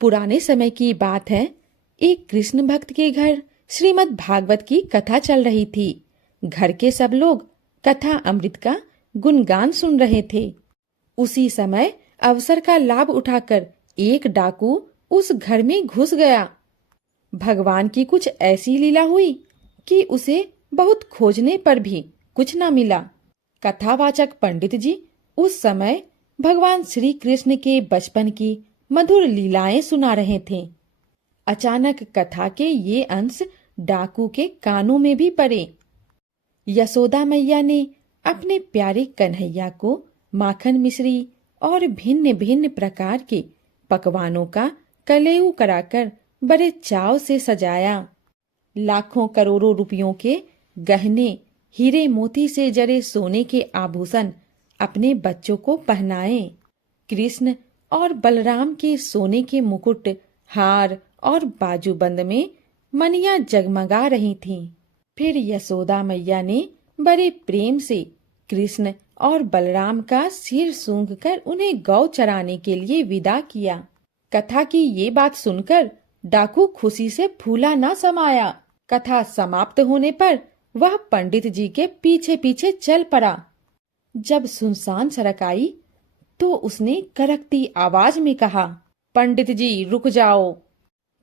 पुराने समय की बात है। एक कृष्ण भक्त के घर श्रीमद् भागवत की कथा चल रही थी। घर के सब लोग कथा अमृत का गुणगान सुन रहे थे। उसी समय अवसर का लाभ उठाकर एक डाकू उस घर में घुस गया। भगवान की कुछ ऐसी लीला हुई कि उसे बहुत खोजने पर भी कुछ न मिला। कथावाचक पंडित जी उस समय भगवान श्री कृष्ण के बचपन की मधुर लीलाएं सुना रहे थे। अचानक कथा के ये अंश डाकू के कानों में भी पड़े। यशोदा मैया ने अपने प्यारे कन्हैया को माखन मिश्री और भिन्न भिन्न प्रकार के पकवानों का कलेऊ कराकर बड़े चाव से सजाया। लाखों करोड़ों रुपयों के गहने, हीरे मोती से जड़े सोने के आभूषण अपने बच्चों को पहनाए। कृष्ण और बलराम के सोने के मुकुट, हार और बाजूबंद में मनियां जगमगा रही थीं। फिर यशोदा मैया ने बड़े प्रेम से कृष्ण और बलराम का सिर सूंघकर उन्हें गौ चराने के लिए विदा किया। कथा की ये बात सुनकर डाकू खुशी से फूला न समाया। कथा समाप्त होने पर वह पंडित जी के पीछे पीछे चल पड़ा। जब सुनसान सड़क आई तो उसने करकती आवाज में कहा, पंडित जी रुक जाओ।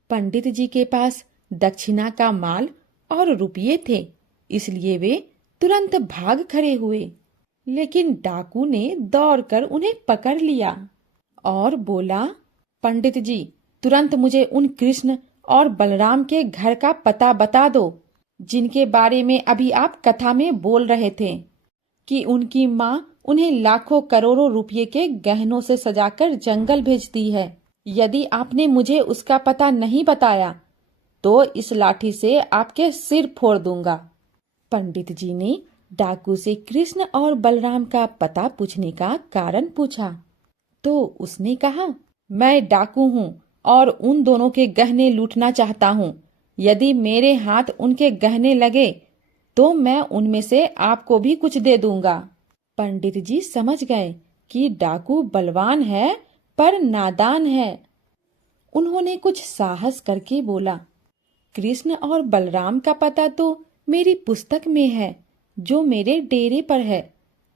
पंडित जी के पास दक्षिणा का माल और रुपये थे, इसलिए वे तुरंत भाग खड़े हुए। लेकिन डाकू ने दौड़कर उन्हें पकड़ लिया और बोला, पंडित जी तुरंत मुझे उन कृष्ण और बलराम के घर का पता बता दो जिनके बारे में अभी आप कथा में बोल रहे थे कि उनकी माँ उन्हें लाखों करोड़ों रुपये के गहनों से सजाकर जंगल भेजती है। यदि आपने मुझे उसका पता नहीं बताया तो इस लाठी से आपके सिर फोड़ दूंगा। पंडित जी ने डाकू से कृष्ण और बलराम का पता पूछने का कारण पूछा तो उसने कहा, मैं डाकू हूँ और उन दोनों के गहने लूटना चाहता हूँ। यदि मेरे हाथ उनके गहने लगे तो मैं उनमें से आपको भी कुछ दे दूंगा। पंडित जी समझ गए कि डाकू बलवान है पर नादान है। उन्होंने कुछ साहस करके बोला, कृष्ण और बलराम का पता तो मेरी पुस्तक में है जो मेरे डेरे पर है।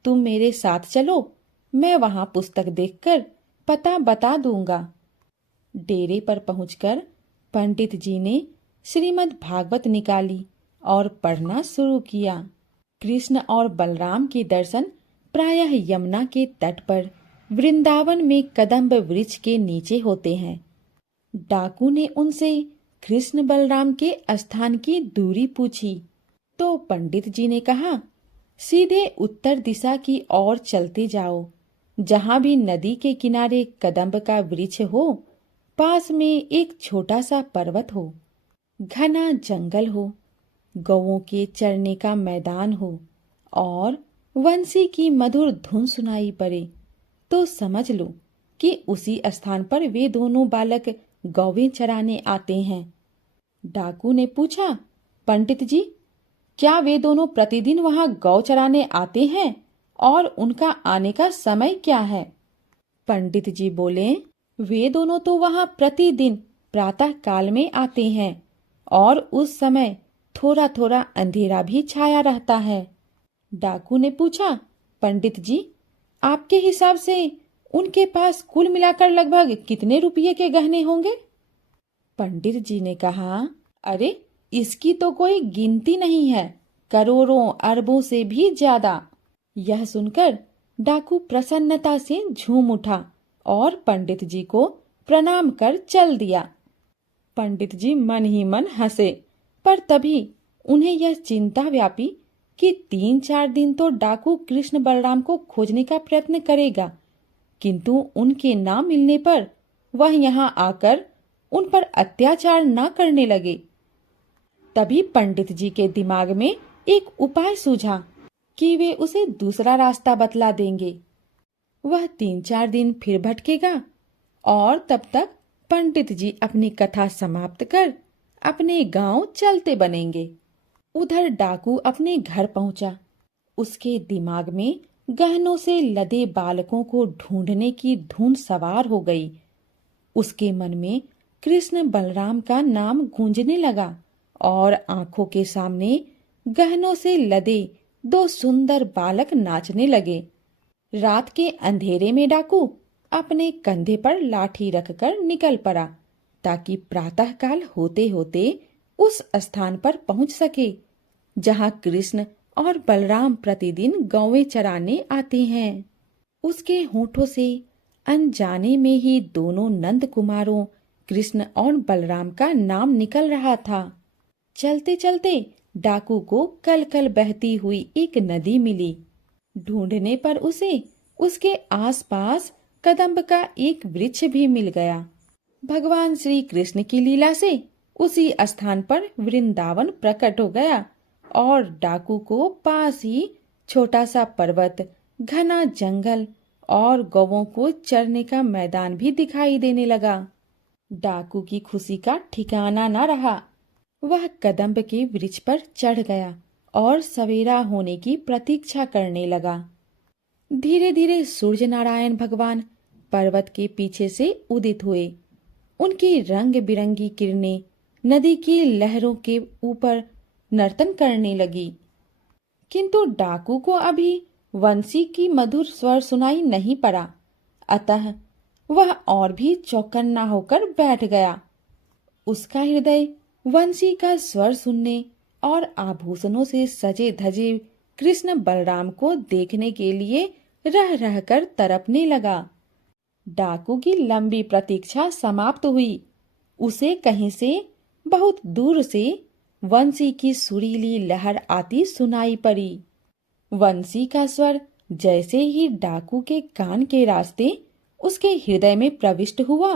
तुम मेरे साथ चलो, मैं वहां पुस्तक देखकर पता बता दूंगा। डेरे पर पहुंचकर पंडित जी ने श्रीमद् भागवत निकाली और पढ़ना शुरू किया। कृष्ण और बलराम के दर्शन प्रायः यमुना के तट पर वृंदावन में कदम्ब वृक्ष के नीचे होते हैं। डाकू ने उनसे कृष्ण बलराम के स्थान की दूरी पूछी तो पंडित जी ने कहा, सीधे उत्तर दिशा की ओर चलते जाओ। जहां भी नदी के किनारे कदम्ब का वृक्ष हो, पास में एक छोटा सा पर्वत हो, घना जंगल हो, गौओं के चरने का मैदान हो और वंशी की मधुर धुन सुनाई पड़े तो समझ लो कि उसी स्थान पर वे दोनों बालक गौवें चराने आते हैं। डाकू ने पूछा, पंडित जी क्या वे दोनों प्रतिदिन वहां गौ चराने आते हैं और उनका आने का समय क्या है? पंडित जी बोले, वे दोनों तो वहां प्रतिदिन प्रातः काल में आते हैं और उस समय थोड़ा थोड़ा अंधेरा भी छाया रहता है। डाकू ने पूछा, पंडित जी आपके हिसाब से उनके पास कुल मिलाकर लगभग कितने रुपये के गहने होंगे? पंडित जी ने कहा, अरे इसकी तो कोई गिनती नहीं है, करोड़ों अरबों से भी ज्यादा। यह सुनकर डाकू प्रसन्नता से झूम उठा और पंडित जी को प्रणाम कर चल दिया। पंडित जी मन ही मन हंसे, पर तभी उन्हें यह चिंता व्यापी कि 3-4 दिन तो डाकू कृष्ण बलराम को खोजने का प्रयत्न करेगा, किंतु उनके ना मिलने पर वह यहाँ आकर उन पर अत्याचार न करने लगे। तभी पंडित जी के दिमाग में एक उपाय सूझा कि वे उसे दूसरा रास्ता बतला देंगे। वह 3-4 दिन फिर भटकेगा और तब तक पंडित जी अपनी कथा समाप्त कर अपने गांव चलते बनेंगे। उधर डाकू अपने घर पहुंचा। उसके दिमाग में गहनों से लदे बालकों को ढूंढने की धुन सवार हो गई। उसके मन में कृष्ण बलराम का नाम गूंजने लगा और आंखों के सामने गहनों से लदे दो सुंदर बालक नाचने लगे। रात के अंधेरे में डाकू अपने कंधे पर लाठी रखकर निकल पड़ा ताकि प्रातःकाल होते होते उस स्थान पर पहुंच सके जहां कृष्ण और बलराम प्रतिदिन गौवें चराने आते हैं। उसके होठों से अनजाने में ही दोनों नंद कुमारों कृष्ण और बलराम का नाम निकल रहा था। चलते चलते डाकू को कल कल बहती हुई एक नदी मिली। ढूंढने पर उसे उसके आसपास कदम्ब का एक वृक्ष भी मिल गया। भगवान श्री कृष्ण की लीला से उसी स्थान पर वृंदावन प्रकट हो गया और डाकू को पास ही छोटा सा पर्वत, घना जंगल और गौवों को चरने का मैदान भी दिखाई देने लगा। डाकू की खुशी का ठिकाना न रहा। वह कदम्ब के वृक्ष पर चढ़ गया और सवेरा होने की प्रतीक्षा करने लगा। धीरे धीरे सूर्य नारायण भगवान पर्वत के पीछे से उदित हुए। उनकी रंग बिरंगी किरणें नदी की लहरों के ऊपर नर्तन करने लगी, किंतु डाकू को अभी वंशी की मधुर स्वर सुनाई नहीं पड़ा। अतः वह और भी चौकन्ना होकर बैठ गया। उसका हृदय वंशी का स्वर सुनने और आभूषणों से सजे धजे कृष्ण बलराम को देखने के लिए रह रहकर तड़पने लगा। डाकू की लंबी प्रतीक्षा समाप्त हुई। उसे कहीं से बहुत दूर से वंशी की सुरीली लहर आती सुनाई पड़ी। वंशी का स्वर जैसे ही डाकू के कान के रास्ते उसके हृदय में प्रविष्ट हुआ,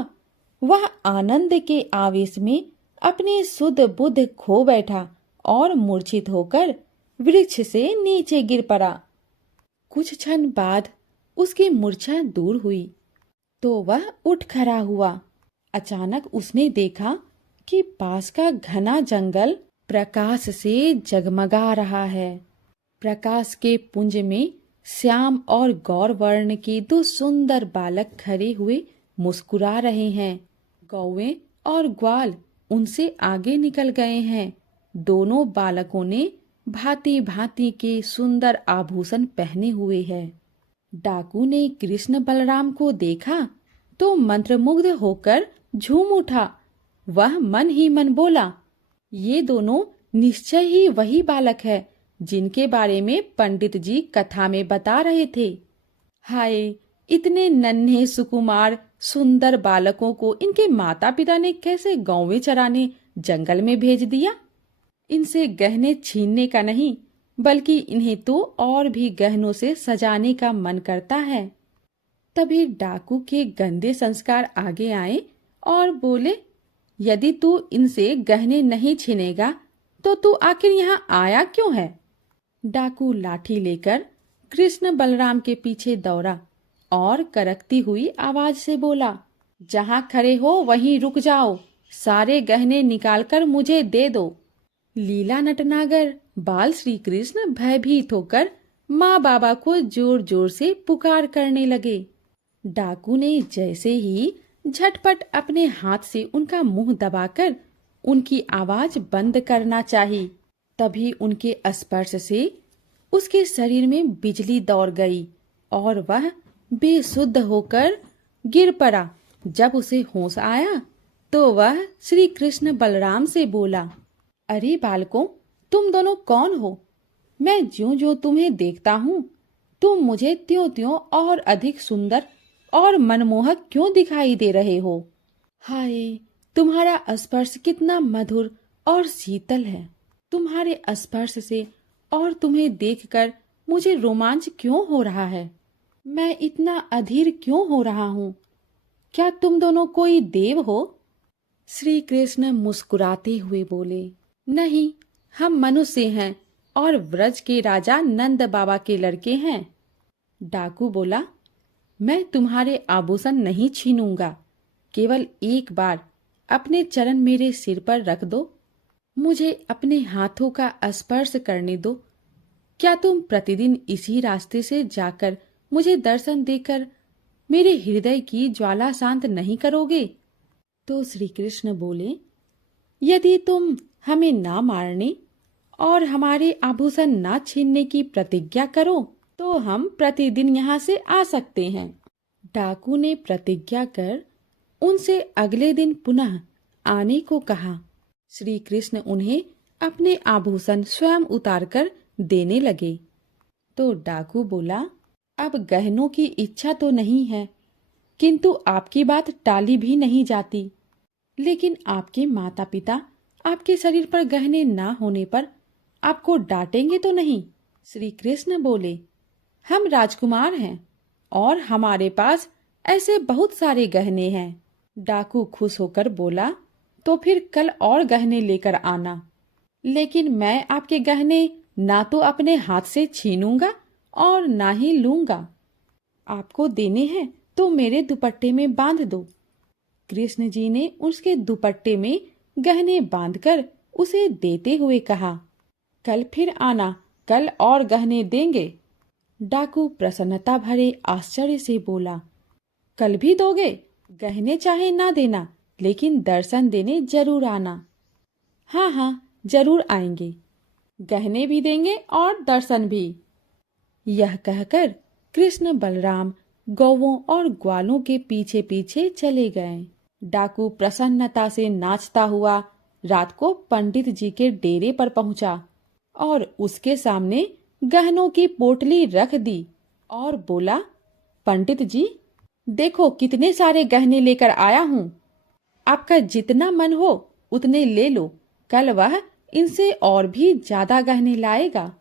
वह आनंद के आवेश में अपने सुध बुध खो बैठा और मूर्छित होकर वृक्ष से नीचे गिर पड़ा। कुछ क्षण बाद उसकी मूर्छा दूर हुई तो वह उठ खड़ा हुआ। अचानक उसने देखा कि पास का घना जंगल प्रकाश से जगमगा रहा है। प्रकाश के पुंज में श्याम और गौर वर्ण के दो सुंदर बालक खड़े हुए मुस्कुरा रहे हैं। गौवें और ग्वाल उनसे आगे निकल गए हैं। दोनों बालकों ने भांति भांति के सुंदर आभूषण पहने हुए हैं। डाकू ने कृष्ण बलराम को देखा तो मंत्रमुग्ध होकर झूम उठा। वह मन ही मन बोला, ये दोनों निश्चय ही वही बालक है जिनके बारे में पंडित जी कथा में बता रहे थे। हाय, इतने नन्हे सुकुमार सुंदर बालकों को इनके माता पिता ने कैसे गौवें चराने जंगल में भेज दिया। इनसे गहने छीनने का नहीं, बल्कि इन्हें तो और भी गहनों से सजाने का मन करता है। तभी डाकू के गंदे संस्कार आगे आए और बोले, यदि तू इनसे गहने नहीं छीनेगा तो तू आखिर यहाँ आया क्यों है। डाकू लाठी लेकर कृष्ण बलराम के पीछे दौड़ा और करकती हुई आवाज से बोला, जहाँ खड़े हो वहीं रुक जाओ, सारे गहने निकालकर मुझे दे दो। लीला नटनागर बाल श्री कृष्ण भयभीत होकर माँ बाबा को जोर जोर से पुकार करने लगे। डाकू ने जैसे ही झटपट अपने हाथ से उनका मुंह दबाकर उनकी आवाज बंद करना चाही, तभी उनके स्पर्श से उसके शरीर में बिजली दौड़ गई और वह बेसुध होकर गिर पड़ा। जब उसे होश आया तो वह श्री कृष्ण बलराम से बोला, अरे बालकों, तुम दोनों कौन हो। मैं ज्यों ज्यों तुम्हें देखता हूँ तुम मुझे त्यों त्यों और अधिक सुंदर और मनमोहक क्यों दिखाई दे रहे हो। हाय, तुम्हारा स्पर्श कितना मधुर और शीतल है। तुम्हारे स्पर्श से और तुम्हें देखकर मुझे रोमांच क्यों हो रहा है। मैं इतना अधीर क्यों हो रहा हूँ। क्या तुम दोनों कोई देव हो। श्री कृष्ण मुस्कुराते हुए बोले, नहीं, हम मनुष्य हैं और व्रज के राजा नंद बाबा के लड़के हैं। डाकू बोला, मैं तुम्हारे आभूषण नहीं छीनूंगा, केवल एक बार अपने चरण मेरे सिर पर रख दो, मुझे अपने हाथों का स्पर्श करने दो। क्या तुम प्रतिदिन इसी रास्ते से जाकर मुझे दर्शन देकर मेरे हृदय की ज्वाला शांत नहीं करोगे। तो श्री कृष्ण बोले, यदि तुम हमें ना मारने और हमारे आभूषण ना छीनने की प्रतिज्ञा करो तो हम प्रतिदिन यहाँ से आ सकते हैं। डाकू ने प्रतिज्ञा कर उनसे अगले दिन पुनः आने को कहा। श्री कृष्ण उन्हें अपने आभूषण स्वयं उतारकर देने लगे। तो डाकू बोला, अब गहनों की इच्छा तो नहीं है, किंतु आपकी बात टाली भी नहीं जाती। लेकिन आपके माता पिता आपके शरीर पर गहने ना होने पर आपको डांटेंगे तो नहीं? श्री कृष्ण बोले, हम राजकुमार हैं और हमारे पास ऐसे बहुत सारे गहने हैं। डाकू खुश होकर बोला, तो फिर कल और गहने लेकर आना, लेकिन मैं आपके गहने ना तो अपने हाथ से छीनूंगा और ना ही लूंगा। आपको देने हैं तो मेरे दुपट्टे में बांध दो। कृष्ण जी ने उसके दुपट्टे में गहने बांधकर उसे देते हुए कहा, कल फिर आना, कल और गहने देंगे। डाकू प्रसन्नता भरे आश्चर्य से बोला, कल भी दोगे? गहने चाहे ना देना, लेकिन दर्शन देने जरूर आना। हाँ हाँ, जरूर आएंगे, गहने भी देंगे और दर्शन भी। यह कहकर कृष्ण बलराम गौवों और ग्वालों के पीछे पीछे चले गए। डाकू प्रसन्नता से नाचता हुआ रात को पंडित जी के डेरे पर पहुंचा और उसके सामने गहनों की पोटली रख दी और बोला, पंडित जी देखो कितने सारे गहने लेकर आया हूँ। आपका जितना मन हो उतने ले लो, कल वह इनसे और भी ज्यादा गहने लाएगा।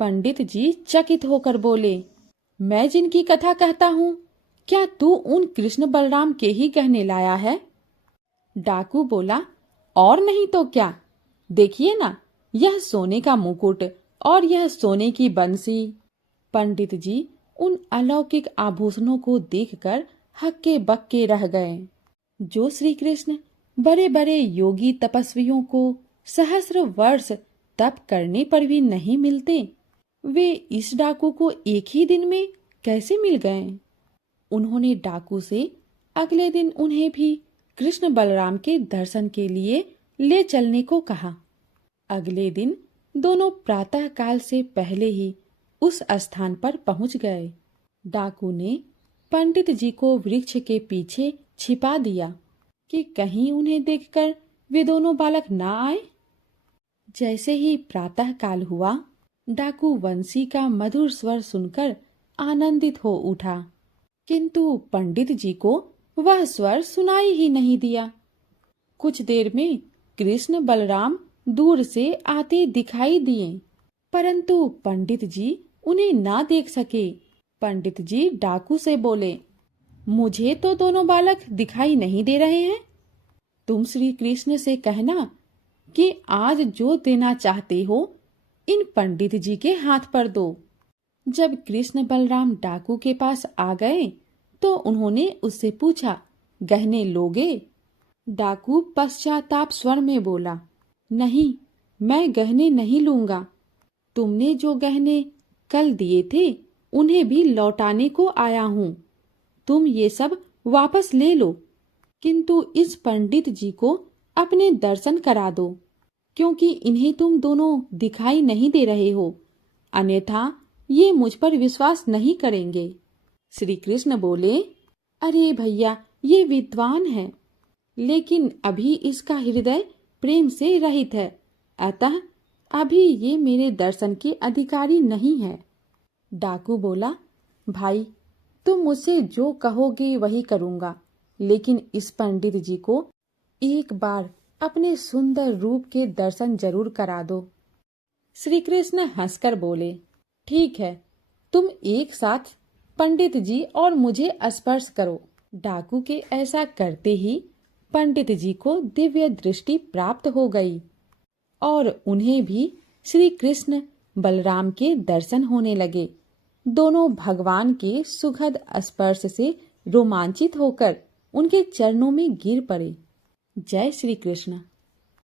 पंडित जी चकित होकर बोले, मैं जिनकी कथा कहता हूँ, क्या तू उन कृष्ण बलराम के ही गहने लाया है? डाकू बोला, और नहीं तो क्या, देखिए ना, यह सोने का मुकुट और यह सोने की बंसी। पंडित जी उन अलौकिक आभूषणों को देखकर हक्के बक्के रह गए, जो श्री कृष्ण बड़े बड़े योगी तपस्वियों को सहस्र वर्ष तप करने पर भी नहीं मिलते, वे इस डाकू को एक ही दिन में कैसे मिल गए? उन्होंने डाकू से अगले दिन उन्हें भी कृष्ण बलराम के दर्शन के लिए ले चलने को कहा। अगले दिन दोनों प्रातः काल से पहले ही उस स्थान पर पहुंच गए। डाकू ने पंडित जी को वृक्ष के पीछे छिपा दिया कि कहीं उन्हें देखकर वे दोनों बालक ना आए। जैसे ही प्रातः काल हुआ, डाकू वंशी का मधुर स्वर सुनकर आनंदित हो उठा, किंतु पंडित जी को वह स्वर सुनाई ही नहीं दिया। कुछ देर में कृष्ण बलराम दूर से आते दिखाई दिए, परंतु पंडित जी उन्हें ना देख सके। पंडित जी डाकू से बोले, मुझे तो दोनों बालक दिखाई नहीं दे रहे हैं। तुम श्री कृष्ण से कहना कि आज जो देना चाहते हो इन पंडित जी के हाथ पर दो। जब कृष्ण बलराम डाकू के पास आ गए तो उन्होंने उससे पूछा, गहने लोगे? डाकू पश्चाताप स्वर में बोला, नहीं, मैं गहने नहीं लूंगा। तुमने जो गहने कल दिए थे उन्हें भी लौटाने को आया हूँ। तुम ये सब वापस ले लो, किंतु इस पंडित जी को अपने दर्शन करा दो, क्योंकि इन्हें तुम दोनों दिखाई नहीं दे रहे हो, अन्यथा ये मुझ पर विश्वास नहीं करेंगे। श्री कृष्ण बोले, अरे भैया, ये विद्वान है, लेकिन अभी इसका हृदय प्रेम से रहित है, अतः अभी ये मेरे दर्शन के अधिकारी नहीं है। डाकू बोला, भाई तुम मुझसे जो कहोगे वही करूंगा, लेकिन इस पंडित जी को एक बार अपने सुंदर रूप के दर्शन जरूर करा दो। श्री कृष्ण हंसकर बोले, ठीक है, तुम एक साथ पंडित जी और मुझे स्पर्श करो। डाकू के ऐसा करते ही पंडित जी को दिव्य दृष्टि प्राप्त हो गई और उन्हें भी श्री कृष्ण बलराम के दर्शन होने लगे। दोनों भगवान के सुखद स्पर्श से रोमांचित होकर उनके चरणों में गिर पड़े। जय श्री कृष्ण।